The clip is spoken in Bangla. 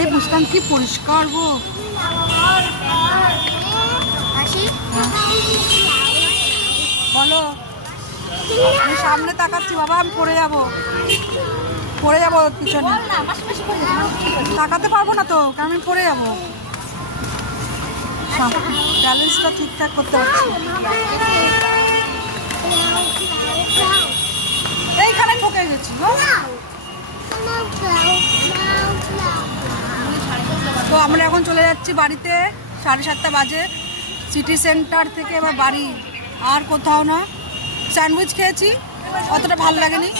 এই বুঝতাম কি পরিষ্কার গো। বলো, আমি সামনে তাকাচ্ছি বাবা, আমি পড়ে যাবো পিছনে। তাকাতে পারবো না তো, আমি পড়ে যাবো। ব্যালেন্সটা ঠিকঠাক করতে পারছি। এইখানে ঠকে গেছি গো। তো আমরা এখন চলে যাচ্ছি বাড়িতে, 7:30 বাজে। সিটি সেন্টার থেকে এবার বাড়ি, আর কোথাও না। স্যান্ডউইচ খেয়েছি, অতটা ভালো লাগেনি।